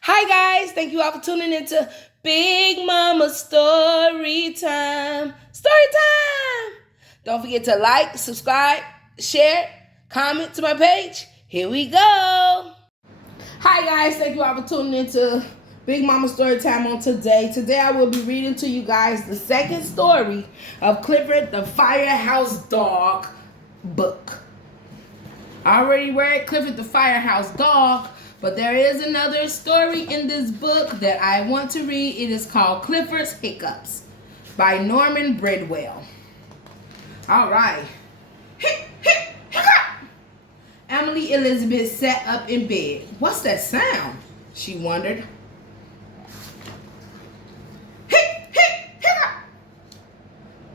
Hi guys, thank you all for tuning into Big Mama Story Time. Story time! Don't forget to like, subscribe, share, comment to my page. Here we go. Hi guys, thank you all for tuning into Big Mama Story Time on today. Today I will be reading to you guys the second story of Clifford the Firehouse Dog book. I already read Clifford the Firehouse Dog, but there is another story in this book that I want to read. It is called Clifford's Hiccups by Norman Bridwell. All right. Hiccup! Emily Elizabeth sat up in bed. What's that sound? She wondered. Hiccup!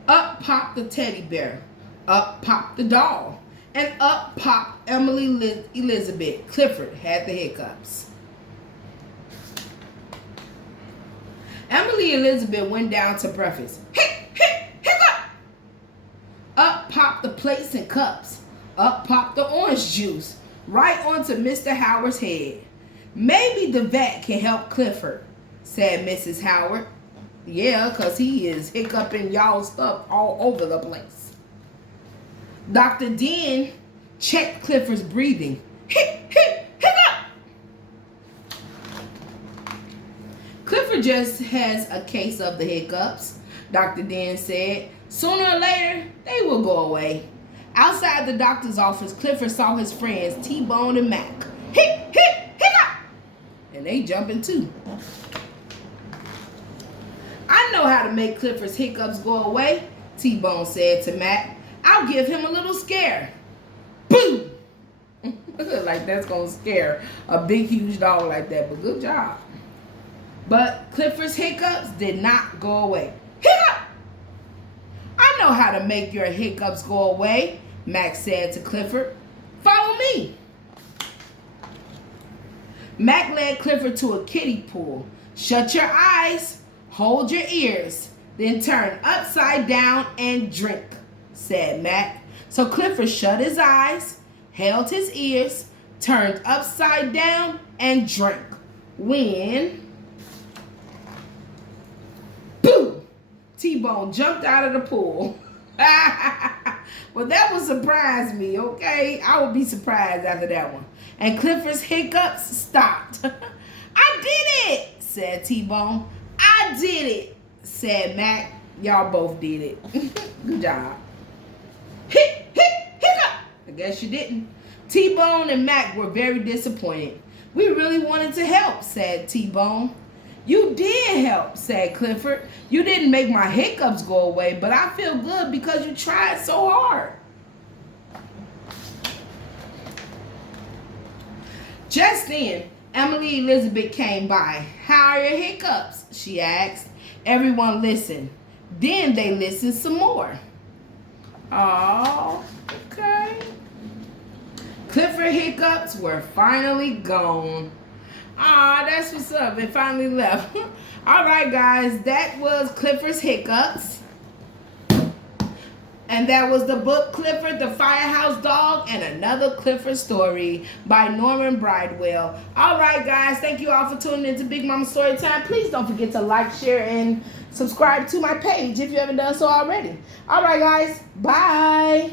Up popped the teddy bear. Up popped the doll. And up popped Emily Elizabeth. Clifford had the hiccups. Emily Elizabeth went down to breakfast. Hiccup! Up popped the plates and cups. Up popped the orange juice. Right onto Mr. Howard's head. Maybe the vet can help Clifford, said Mrs. Howard. Yeah, because he is hiccuping y'all's stuff all over the place. Dr. Den checked Clifford's breathing. Hiccup! Clifford just has a case of the hiccups, Dr. Den said. Sooner or later, they will go away. Outside the doctor's office, Clifford saw his friends T-Bone and Mac. Hiccup! And they jumping too. I know how to make Clifford's hiccups go away, T-Bone said to Mac. I'll give him a little scare. Boom! Like that's gonna scare a big, huge dog like that, but good job. But Clifford's hiccups did not go away. Hiccup! I know how to make your hiccups go away, Max said to Clifford. Follow me. Mac led Clifford to a kiddie pool. Shut your eyes, hold your ears, then turn upside down and drink, said Mac. So Clifford shut his eyes, held his ears, turned upside down, and drank. When, boom, T-Bone jumped out of the pool. Well, that would surprise me, okay? I would be surprised after that one. And Clifford's hiccups stopped. I did it, said T-Bone. I did it, said Mac. Y'all both did it. Good job. Hiccup! I guess you didn't. T-Bone and Mac were very disappointed. We really wanted to help, said T-Bone. You did help, said Clifford. You didn't make my hiccups go away, but I feel good because you tried so hard. Just then, Emily Elizabeth came by. How are your hiccups? She asked. Everyone listened. Then they listened some more. Oh, okay. Clifford hiccups were finally gone. Ah, that's what's up. It finally left. All right, guys. That was Clifford's hiccups. And that was the book Clifford the Firehouse Dog and Another Clifford Story by Norman Bridwell. All right, guys. Thank you all for tuning into Big Mama Story Time. Please don't forget to like, share, and subscribe to my page if you haven't done so already. All right, guys. Bye.